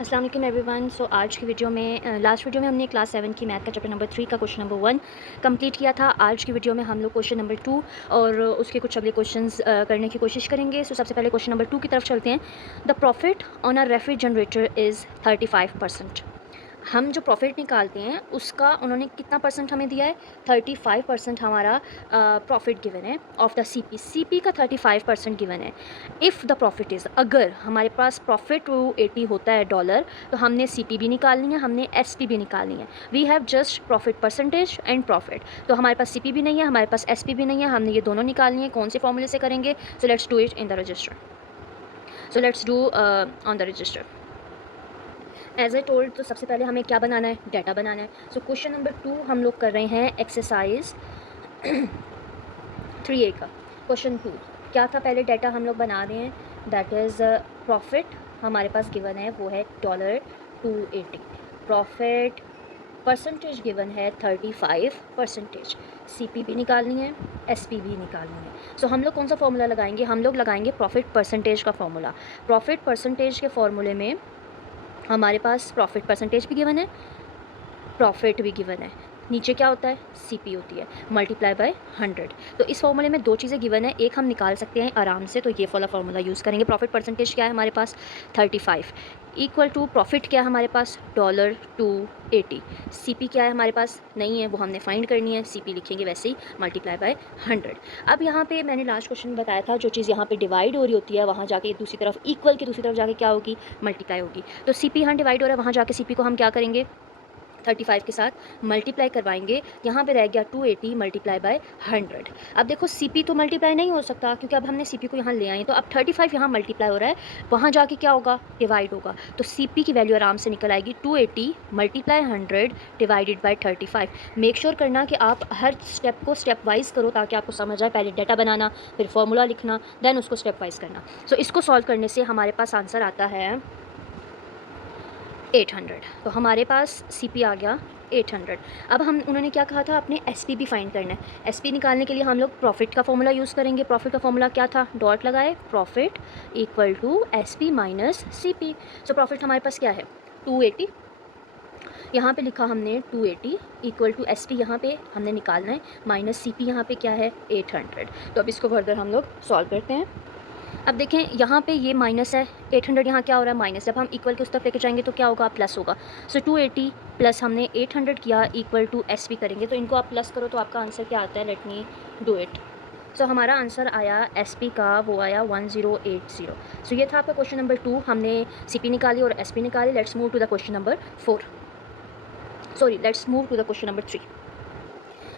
अस्सलाम वालेकुम एवरीवन। सो आज की वीडियो में लास्ट वीडियो में हमने क्लास 7 की मैथ का चैप्टर नंबर 3 का क्वेश्चन नंबर 1 कंप्लीट किया था। आज की वीडियो में हम लोग क्वेश्चन नंबर 2 और उसके कुछ अगले क्वेश्चंस करने की कोशिश करेंगे। सो सबसे पहले क्वेश्चन नंबर 2 की तरफ चलते हैं। The profit on a refrigerator is 35%। हम जो प्रॉफिट निकालते हैं उसका उन्होंने कितना परसेंट हमें दिया है, 35% हमारा प्रॉफिट गिवन है ऑफ द सीपी का 35% गिवन है। इफ़ द प्रॉफिट इज़, अगर हमारे पास प्रॉफिट 280 होता है डॉलर, तो हमने सीपी भी निकालनी है, हमने एसपी भी निकालनी है। We have just profit percentage and profit. तो हमारे पास सीपी भी नहीं है, हमारे पास एसपी भी नहीं है, हमने ये दोनों निकालनी है। कौन से फॉर्मूले से करेंगे? So let's do it in the register. So let's do on the register. As a told, तो सबसे पहले हमें क्या बनाना है? डाटा बनाना है। सो क्वेश्चन नंबर 2 हम लोग कर रहे हैं एक्सरसाइज 3A का। क्वेश्चन 2 क्या था? पहले डाटा हम लोग बना रहे हैं, दैट इज़ प्रॉफिट हमारे पास गिवन है वो है $280। प्रॉफिट परसेंटेज गिवन है 35%। सीपी भी निकालनी है, एसपी भी निकालनी है। सो हम लोग कौन सा फॉर्मूला लगाएंगे? हम लोग लगाएंगे प्रॉफिट परसेंटेज का फॉर्मूला। प्रॉफिट परसेंटेज के फॉर्मूले में हमारे पास प्रॉफिट परसेंटेज भी गिवन है, प्रॉफिट भी गिवन है, नीचे क्या होता है? सीपी होती है, मल्टीप्लाई बाय 100। तो इस फॉर्मूले में दो चीज़ें गिवन है, एक हम निकाल सकते हैं आराम से, तो ये वाला फॉर्मूला यूज़ करेंगे। प्रॉफिट परसेंटेज क्या है हमारे पास? 35 इक्वल टू प्रॉफिट क्या है हमारे पास? $280। सीपी क्या है हमारे पास? नहीं है, वो हमने फाइंड करनी है। सीपी लिखेंगे वैसे ही, मल्टीप्लाई बाय 100। अब यहाँ पे मैंने लास्ट क्वेश्चन में बताया था, जो चीज़ यहाँ पे डिवाइड हो रही होती है वहाँ जाके दूसरी तरफ, इक्वल की दूसरी तरफ जाके क्या होगी? मल्टीप्लाई होगी। तो सीपी यहाँ डिवाइड हो रहा है, वहाँ जाके सीपी को हम क्या करेंगे? 35 के साथ मल्टीप्लाई करवाएंगे। यहाँ पे रह गया 280 मल्टीप्लाई बाय 100। अब देखो सीपी तो मल्टीप्लाई नहीं हो सकता, क्योंकि अब हमने सीपी को यहाँ ले आए, तो अब 35 यहाँ मल्टीप्लाई हो रहा है, वहाँ जाके क्या होगा? डिवाइड होगा। तो सीपी की वैल्यू आराम से निकल आएगी 280 multiply 100 divided by 35। Make sure करना कि आप हर स्टेप को स्टेप वाइज करो, ताकि आपको समझ आए। पहले डाटा बनाना, फिर फॉर्मूला लिखना, देन उसको स्टेप वाइज करना। सो इसको सॉल्व करने से हमारे पास आंसर आता है 800। तो हमारे पास सीपी आ गया 800। अब हम उन्होंने क्या कहा था? अपने एसपी भी फाइंड करना है। एसपी निकालने के लिए हम लोग प्रॉफिट का फॉर्मूला यूज़ करेंगे। प्रॉफिट का फॉर्मूला क्या था? डॉट लगाए, profit equal to SP minus CP. So profit हमारे पास क्या है? 280, यहाँ पे लिखा हमने 280 इक्वल टू एसपी यहाँ पे हमने निकालना है, माइनस सीपी यहाँ पे क्या है? 800। तो अब इसको फर्दर हम लोग सॉल्व करते हैं। अब देखें यहाँ पे ये माइनस है, 800 यहाँ क्या हो रहा है? माइनस। जब हम इक्वल के उस तरफ लेके जाएंगे तो क्या होगा? प्लस होगा। सो 280 प्लस हमने 800 किया इक्वल टू एस पी करेंगे, तो इनको आप प्लस करो तो आपका आंसर क्या आता है? Let me do it. So हमारा आंसर आया एस पी का, वो आया 1080। सो ये था आपका क्वेश्चन नंबर 2। हमने सी पी निकाली और एस पी निकाली। Let's move to the question number 4। Sorry, let's move to the question number 3।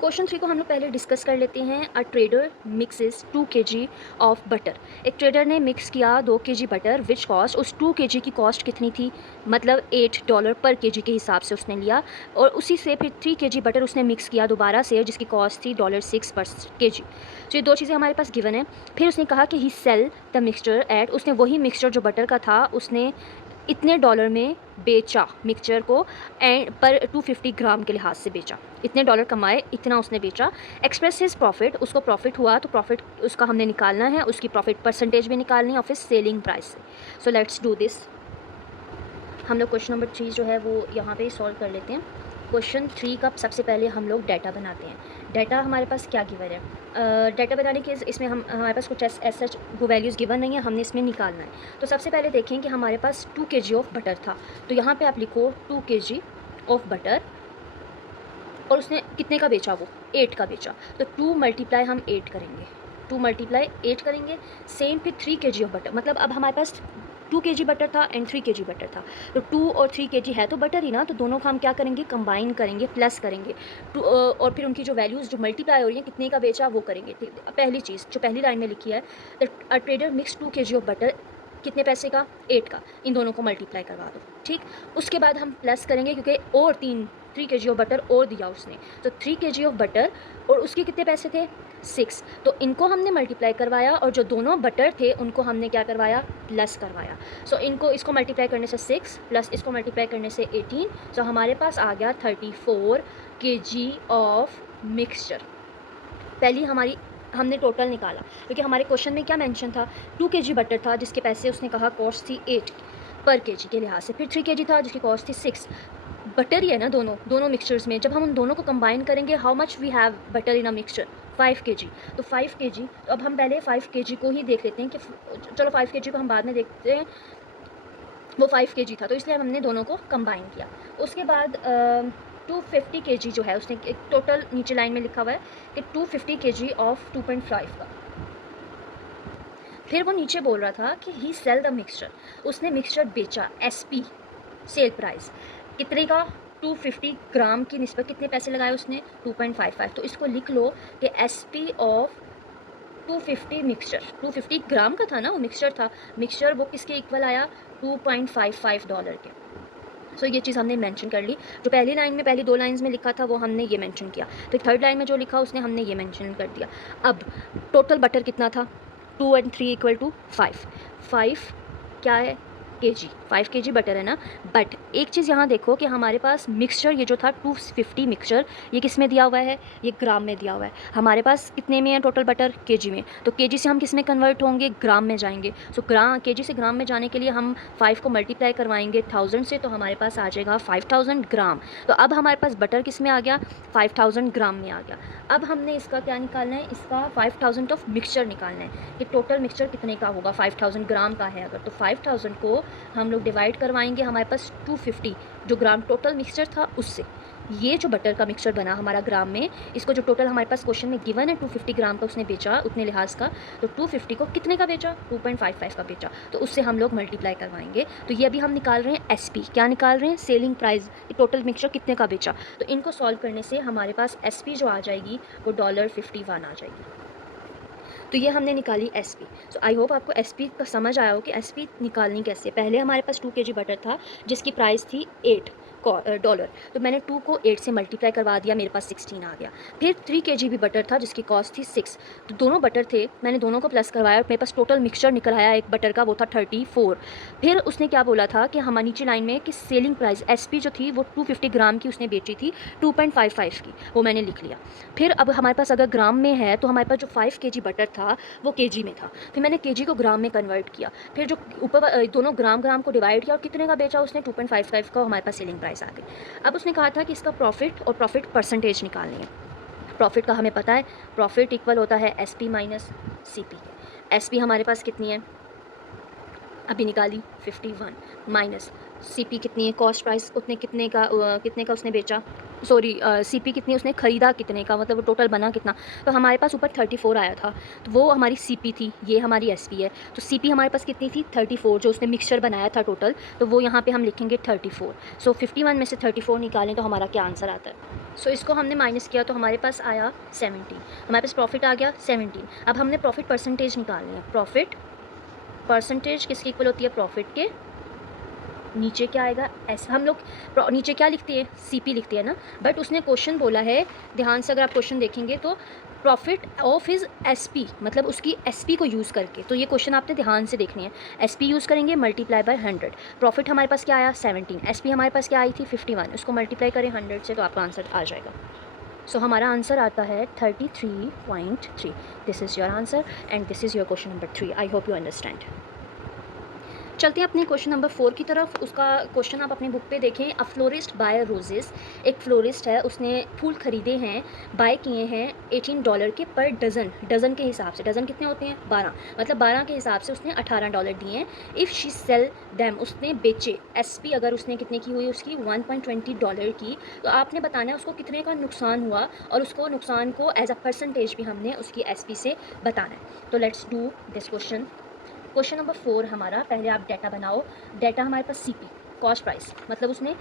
Question 3 को हम लोग पहले डिस्कस कर लेते हैं। A trader mixes 2 kg of butter. एक ट्रेडर ने मिक्स किया 2 kg बटर, विच कॉस्ट, उस 2 kg की कॉस्ट कितनी थी? मतलब $8 पर kg के हिसाब से उसने लिया, और उसी से फिर 3 kg बटर उसने मिक्स किया दोबारा से, जिसकी कॉस्ट थी $6 पर kg। तो ये दो चीज़ें हमारे पास गिवन है। फिर उसने कहा कि ही सेल द मिक्सचर एट, उसने वही मिक्सचर जो बटर का था उसने इतने डॉलर में बेचा मिक्सचर को, एंड पर 250 ग्राम के लिहाज से बेचा। इतने डॉलर कमाए, इतना उसने बेचा। एक्सप्रेस हिज प्रॉफिट, उसको प्रॉफिट हुआ, तो प्रॉफिट उसका हमने निकालना है, उसकी प्रॉफिट परसेंटेज भी निकालनी है, और फिर सेलिंग प्राइस से। सो लेट्स डू दिस। हम लोग क्वेश्चन नंबर 3 जो है वो यहाँ पे सॉल्व कर लेते हैं। क्वेश्चन 3 का सबसे पहले हम लोग डाटा बनाते हैं। डाटा हमारे पास क्या गिवन है? डाटा बनाने के इसमें हमारे पास कुछ ऐसा वो वैल्यूज़ गिवन नहीं है, हमने इसमें निकालना है। तो सबसे पहले देखें कि हमारे पास 2 kg ऑफ बटर था, तो यहाँ पे आप लिखो 2 kg ऑफ बटर, और उसने कितने का बेचा? वो 8 का बेचा। तो 2 मल्टीप्लाई हम 8 करेंगे, 2 मल्टीप्लाई 8 करेंगे। सेम फिर 3 kg ऑफ बटर, मतलब अब हमारे पास 2 kg बटर था एंड 3 kg बटर था, तो 2 और 3 kg है तो बटर ही ना, तो दोनों का हम क्या करेंगे? कंबाइन करेंगे, प्लस करेंगे। और फिर उनकी जो वैल्यूज़ जो मल्टीप्लाई हो रही हैं, कितने का बेचा वो करेंगे। ठीक, पहली चीज़ जो पहली लाइन में लिखी है, the trader mix 2 kg of butter, कितने पैसे का? 8 का। इन दोनों को मल्टीप्लाई करवा दो। ठीक, उसके बाद हम प्लस करेंगे, क्योंकि और 3 kg ऑफ बटर और दिया उसने, तो 3 kg ऑफ बटर, और उसके कितने पैसे थे? 6। तो इनको हमने मल्टीप्लाई करवाया, और जो दोनों बटर थे उनको हमने क्या करवाया? प्लस करवाया। सो इसको मल्टीप्लाई करने से 6 प्लस इसको मल्टीप्लाई करने से 18। सो हमारे पास आ गया 34 kg ऑफ मिक्सचर। पहली हमारी हमने टोटल निकाला, क्योंकि हमारे क्वेश्चन में क्या मेंशन था? 2 kg बटर था, जिसके पैसे उसने कहा कॉस्ट थी 8। पर केजी के लिहाज से। फिर 3 केजी था जिसकी कॉस्ट थी 6। बटर ही है ना दोनों मिक्सचर्स में, जब हम उन दोनों को कंबाइन करेंगे, how much we have butter in a mixture, 5 kg. तो 5 केजी, तो अब हम पहले 5 केजी को ही देख लेते हैं कि चलो 5 केजी को हम बाद में देखते हैं, वो 5 केजी था तो इसलिए हमने दोनों को कंबाइन किया। उसके बाद 250 केजी जो है, उसने एक टोटल नीचे लाइन में लिखा हुआ है कि 250 केजी ऑफ 2.5 का। फिर वो नीचे बोल रहा था कि ही सेल द मिक्सचर, उसने मिक्सचर बेचा, एसपी सेल प्राइस कितने का, 250 ग्राम की निस्बत कितने पैसे लगाए उसने, 2.55। तो इसको लिख लो कि एसपी ऑफ 250 मिक्सचर, 250 ग्राम का था ना वो मिक्सचर था, मिक्सचर वो किसके इक्वल आया, $2.55 के। सो ये चीज़ हमने मेंशन कर ली। जो पहली लाइन में, पहली 2 लाइंस में लिखा था वो हमने ये मेंशन किया, तो थर्ड लाइन में जो लिखा उसने हमने ये मेंशन कर दिया। अब टोटल बटर कितना था, 2 और 3 इक्वल टू 5। 5 क्या है, केजी, 5 केजी बटर है ना। बट एक चीज़ यहाँ देखो कि हमारे पास मिक्सचर ये जो था 250 मिक्सचर, ये किस में दिया हुआ है, ये ग्राम में दिया हुआ है। हमारे पास कितने में है टोटल बटर, केजी में। तो केजी से हम किस में कन्वर्ट होंगे, ग्राम में जाएंगे। सो केजी से ग्राम में जाने के लिए हम 5 को मल्टीप्लाई करवाएंगे 1000 से, तो हमारे पास आ जाएगा 5000 ग्राम। तो अब हमारे पास बटर किस में आ गया, 5000 ग्राम में आ गया। अब हमने इसका क्या निकालना है, इसका 5000 ऑफ मिक्सचर निकालना है कि टोटल मिक्सचर कितने का होगा, 5000 ग्राम का है अगर, तो 5000 को हम लोग डिवाइड करवाएंगे हमारे पास 250 जो ग्राम टोटल मिक्सचर था उससे। ये जो बटर का मिक्सचर बना हमारा ग्राम में, इसको जो टोटल हमारे पास क्वेश्चन में गिवन है 250 ग्राम का उसने बेचा उतने लिहाज का, तो 250 को कितने का बेचा, 2.55 का बेचा, तो उससे हम लोग मल्टीप्लाई करवाएंगे। तो ये अभी हम निकाल रहे हैं एसपी, क्या निकाल रहे हैं, सेलिंग प्राइस, टोटल मिक्सचर कितने का बेचा। तो इनको सॉल्व करने से हमारे पास एसपी जो आ जाएगी वो $51 आ जाएगी। तो ये हमने निकाली एसपी। सो आई होप आपको एसपी का समझ आया हो कि एसपी निकालनी कैसे। पहले हमारे पास 2 केजी बटर था जिसकी प्राइस थी $8, तो मैंने 2 को 8 से मल्टीप्लाई करवा दिया, मेरे पास 16 आ गया। फिर 3 केजी भी बटर था जिसकी कॉस्ट थी 6, तो दोनों बटर थे, मैंने दोनों को प्लस करवाया और मेरे पास टोटल मिक्सचर निकल आया एक बटर का, वो था 34। फिर उसने क्या बोला था कि हमारी नीचे लाइन में कि सेलिंग प्राइस एसपी जो थी वो 250 ग्राम की उसने बेची थी 2.55 की, वो मैंने लिख लिया। फिर अब हमारे पास अगर ग्राम में है तो हमारे पास जो 5 केजी बटर था वो केजी में था, फिर मैंने केजी को ग्राम में कन्वर्ट किया, फिर जो ऊपर दोनों ग्राम को डिवाइड किया और कितने का बेचा उसने, 2.55 का, हमारे पास सेलिंग प्राइस आ गई। अब उसने कहा था कि इसका प्रॉफिट और प्रॉफिट परसेंटेज निकालनी है। प्रॉफिट का हमें पता है, प्रॉफिट इक्वल होता है एसपी माइनस सीपी। एसपी हमारे पास कितनी है, अभी निकाली 51, माइनस सीपी कितनी है, कॉस्ट प्राइस उतने कितने का उसने बेचा, सॉरी सीपी कितनी उसने ख़रीदा कितने का, मतलब वो टोटल बना कितना। तो हमारे पास ऊपर 34 आया था, तो वो हमारी सीपी थी, ये हमारी एसपी है। तो सीपी हमारे पास कितनी थी, 34, जो उसने मिक्सचर बनाया था टोटल, तो वो यहाँ पे हम लिखेंगे 34। सो 51 में से 34 निकालें तो हमारा क्या आंसर आता है। सो इसको हमने माइनस किया तो हमारे पास आया 17, हमारे पास प्रॉफिट आ गया 17। अब हमने प्रॉफिट परसेंटेज निकालनी है। प्रॉफिट परसेंटेज किसकी इक्वल होती है, प्रॉफिट के नीचे क्या आएगा, ऐसा हम लोग नीचे क्या लिखते हैं, सीपी लिखते हैं ना, बट उसने क्वेश्चन बोला है, ध्यान से अगर आप क्वेश्चन देखेंगे तो प्रॉफिट ऑफ हिज एसपी, मतलब उसकी एसपी को यूज़ करके, तो ये क्वेश्चन आपने ध्यान से देखनी है। एसपी यूज़ करेंगे, मल्टीप्लाई बाय 100, प्रॉफिट हमारे पास क्या आया 17, एसपी हमारे पास क्या आई थी 51, उसको मल्टीप्लाई करें 100 से तो आपका आंसर आ जाएगा। सो हमारा आंसर आता है 33.3। This is your answer and this is your question number 3। I hope you understand. चलते हैं अपने क्वेश्चन नंबर 4 की तरफ। उसका क्वेश्चन आप अपनी बुक पे देखें। अ फ्लोरिस्ट बाय रोजेस, एक फ्लोरिस्ट है, उसने फूल खरीदे हैं, बाय किए हैं $18 के पर डज़न, डज़न के हिसाब से, डज़न कितने होते हैं 12, मतलब 12 के हिसाब से उसने $18 दिए हैं। इफ़ शी सेल दैम, उसने बेचे, एसपी अगर उसने कितने की हुई उसकी $1.20 की, तो आपने बताना है उसको कितने का नुकसान हुआ और उसको नुकसान को एज अ परसेंटेज भी हमने उसकी एसपी से बताना है। तो let's do this question. Question number 4 हमारा, पहले आप डाटा बनाओ। डाटा हमारे पास सीपी, कॉस्ट प्राइस, मतलब उसने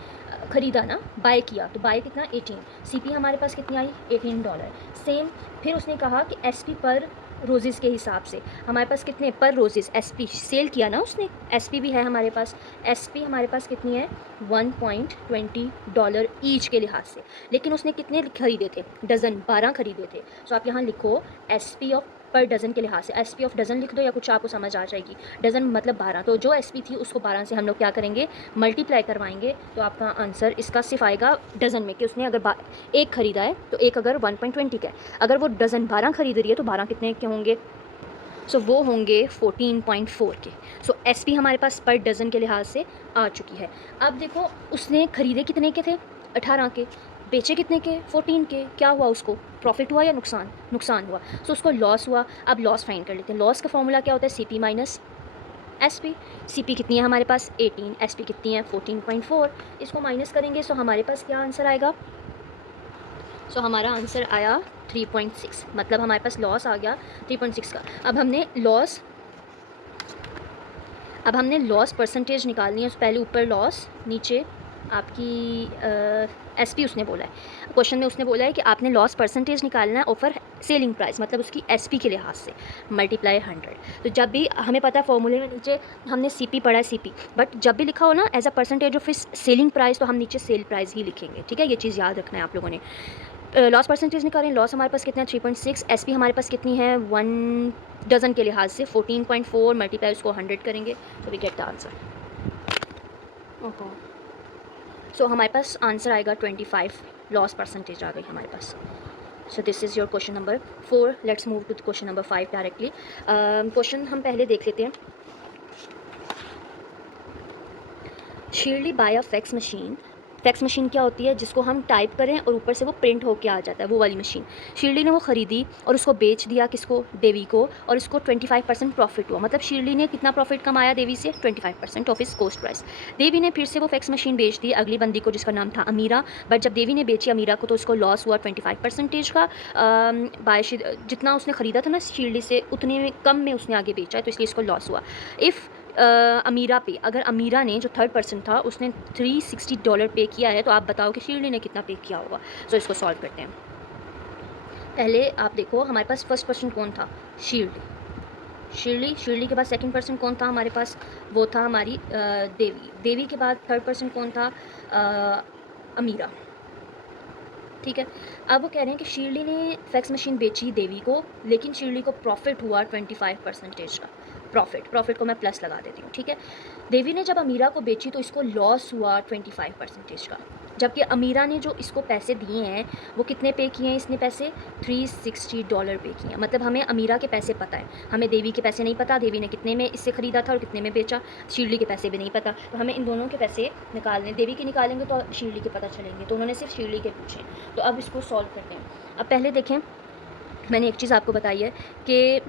ख़रीदा ना, बाय किया, तो बाय कितना 18, सीपी हमारे पास कितनी आई $18 सेम। फिर उसने कहा कि एसपी पर रोजेज़ के हिसाब से हमारे पास कितने पर रोजेज़, एसपी सेल किया ना उसने, एसपी भी है हमारे पास, एसपी हमारे पास कितनी है $1.20 ईच के लिहाज से, लेकिन उसने कितने खरीदे थे, डज़न, 12 खरीदे थे। सो आप यहाँ लिखो एसपी ऑफ पर डज़न के लिहाज से, एसपी ऑफ डज़न लिख दो या कुछ आपको समझ आ जाएगी, डज़न मतलब 12, तो जो एसपी थी उसको 12 से हम लोग क्या करेंगे, मल्टीप्लाई करवाएंगे, तो आपका आंसर इसका सिर्फ आएगा डज़न में, कि उसने अगर एक ख़रीदा है तो एक अगर 1.20 का है, अगर वो डज़न 12 खरीद रही है तो 12 कितने के होंगे, सो वो होंगे 14.4 के। सो एसपी हमारे पास पर डज़न के लिहाज से आ चुकी है। अब देखो उसने ख़रीदे कितने के थे, 18 के, बेचे कितने के, 14 के। क्या हुआ उसको, प्रॉफिट हुआ या नुकसान, नुकसान हुआ। सो उसको लॉस हुआ। अब लॉस फाइंड कर लेते हैं। लॉस का फॉर्मूला क्या होता है, C P minus S P. C P कितनी है हमारे पास 18, एस पी कितनी है 14.4। इसको माइनस करेंगे सो हमारे पास क्या आंसर आएगा, सो हमारा आंसर आया 3.6। मतलब हमारे पास लॉस आ गया 3.6 का। अब हमने लॉस परसेंटेज निकालनी है। पहले ऊपर लॉस, नीचे आपकी एसपी उसने बोला है क्वेश्चन में, उसने बोला है कि आपने लॉस परसेंटेज निकालना है ऑफर सेलिंग प्राइस, मतलब उसकी एसपी के लिहाज से, मल्टीप्लाई 100। तो जब भी हमें पता है फॉर्मूले में नीचे हमने सीपी पढ़ा है, सीपी, बट जब भी लिखा हो ना as a percentage of selling price तो हम नीचे सेल प्राइस ही लिखेंगे, ठीक है। ये चीज़ याद रखना है आप लोगों ने। लॉस परसेंटेज निकालें। लॉस हमारे पास कितना है 3.6, एसपी हमारे पास कितनी है 1 डज़न के लिहाज से 14.4, मल्टीप्लाई उसको 100 करेंगे तो वी गेट द आंसर। ओहो, सो हमारे पास आंसर आएगा 25। लॉस परसेंटेज आ गई हमारे पास। So this is your question number 4। Let's move to question number 5 directly. Question हम पहले देख लेते हैं। Surely by a fax machine. Fax machine क्या होती है, जिसको हम टाइप करें और ऊपर से वो प्रिंट होके आ जाता है, वो वाली मशीन। शीरली ने वो ख़रीदी और उसको बेच दिया, किसको, देवी को, और उसको 25% प्रॉफिट हुआ। मतलब शीरली ने कितना प्रॉफिट कमाया देवी से, 25% ऑफ इस कॉस्ट प्राइस। देवी ने फिर से वो फैक्स मशीन बेच दी अगली बंदी को, जिसका नाम था अमीरा। बट जब देवी ने बेची अमीरा को तो उसको लॉस हुआ 25% का। जितना उसने ख़रीदा था ना शीरली से, उतने में कम में उसने आगे बेचा है, तो इसलिए इसको लॉस हुआ। इफ़ अमीरा पे, अगर अमीरा ने जो थर्ड पर्सन था उसने $360 पे किया है, तो आप बताओ कि शीरली ने कितना पे किया होगा। सो इसको सॉल्व करते हैं। पहले आप देखो हमारे पास फर्स्ट पर्सन कौन था, शीरली के बाद सेकंड पर्सन कौन था हमारे पास, वो था हमारी देवी के बाद थर्ड पर्सन कौन था, अमीरा, ठीक है। अब वो कह रहे हैं कि शीरली ने फैक्स मशीन बेची देवी को, लेकिन शीरली को प्रॉफिट हुआ 25% का। प्रॉफिट को मैं प्लस लगा देती हूँ, ठीक है। देवी ने जब अमीरा को बेची तो इसको लॉस हुआ 25% का। जबकि अमीरा ने जो इसको पैसे दिए हैं वो कितने पे किए हैं, इसने पैसे $360 पे किए हैं। मतलब हमें अमीरा के पैसे पता है, हमें देवी के पैसे नहीं पता, देवी ने कितने में इससे ख़रीदा था और कितने में बेचा। शीरली के पैसे भी नहीं पता, तो हमें इन दोनों के पैसे निकालने, देवी के निकालेंगे तो शीरली के पता चलेंगे, तो उन्होंने सिर्फ शीरली के पूछे। तो अब इसको सॉल्व करते हैं। अब पहले देखें, मैंने एक चीज़ आपको बताई है कि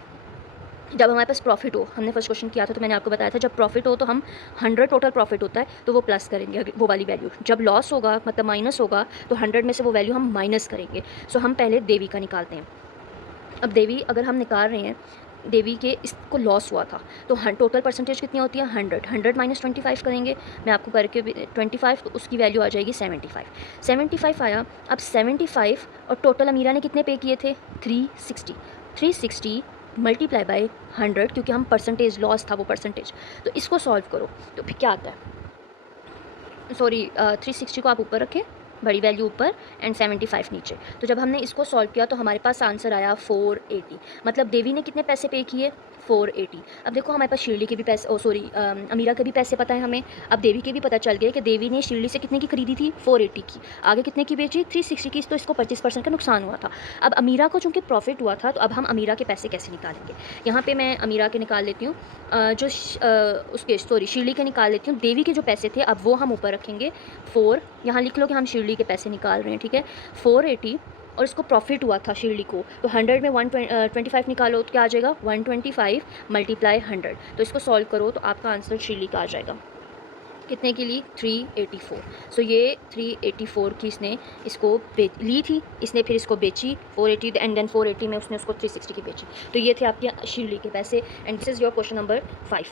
जब हमारे पास प्रॉफिट हो, हमने फर्स्ट क्वेश्चन किया था तो मैंने आपको बताया था जब प्रॉफिट हो तो हम 100 टोटल प्रॉफिट होता है तो वो प्लस करेंगे वो वाली वैल्यू। जब लॉस होगा मतलब माइनस होगा तो 100 में से वो वैल्यू हम माइनस करेंगे। सो हम पहले देवी का निकालते हैं। अब देवी अगर हम निकाल रहे हैं, देवी के इसको लॉस हुआ था तो टोटल परसेंटेज कितनी होती है 100 माइनस 25 करेंगे। मैं आपको करके 25, तो उसकी वैल्यू आ जाएगी 75 आया। अब 75 और टोटल अमीरा ने कितने पे किए थे 360 मल्टीप्लाई बाय 100, क्योंकि हम परसेंटेज लॉस था वो परसेंटेज। तो इसको सॉल्व करो तो फिर क्या आता है, सॉरी 360 को आप ऊपर रखें, बड़ी वैल्यू ऊपर एंड 75 नीचे। तो जब हमने इसको सॉल्व किया तो हमारे पास आंसर आया 480। मतलब देवी ने कितने पैसे पे किए 480। अब देखो हमारे पास शीरली के भी पैसे, अमीरा के भी पैसे पता है हमें। अब देवी के भी पता चल गया कि देवी ने शीरली से कितने की खरीदी थी 480 की, आगे कितने की बेची 360 की, तो इसको 25% का नुकसान हुआ था। अब अमीरा को चूँकि प्रॉफिट हुआ था तो अब हम अमीरा के पैसे कैसे निकालेंगे। यहाँ पर मैं अमीरा के निकाल लेती हूँ, शीरली के निकाल लेती हूँ। देवी के जो पैसे थे अब वो हम ऊपर रखेंगे 4, यहाँ लिख लो कि हम शीरली के पैसे निकाल रहे हैं, ठीक है। 480 और इसको प्रॉफिट हुआ था शीरली को, तो 100 में 125 निकालो तो क्या आ जाएगा 125 मल्टीप्लाई 100। तो इसको सॉल्व करो तो आपका आंसर शीरली का आ जाएगा कितने के लिए 384। सो ये 384 की इसने इसको ली थी, इसने फिर इसको बेची 480 एंड देन 480 में उसने उसको 360 की बेची। तो ये थे आपके शीरली के पैसे and this is your question number 5।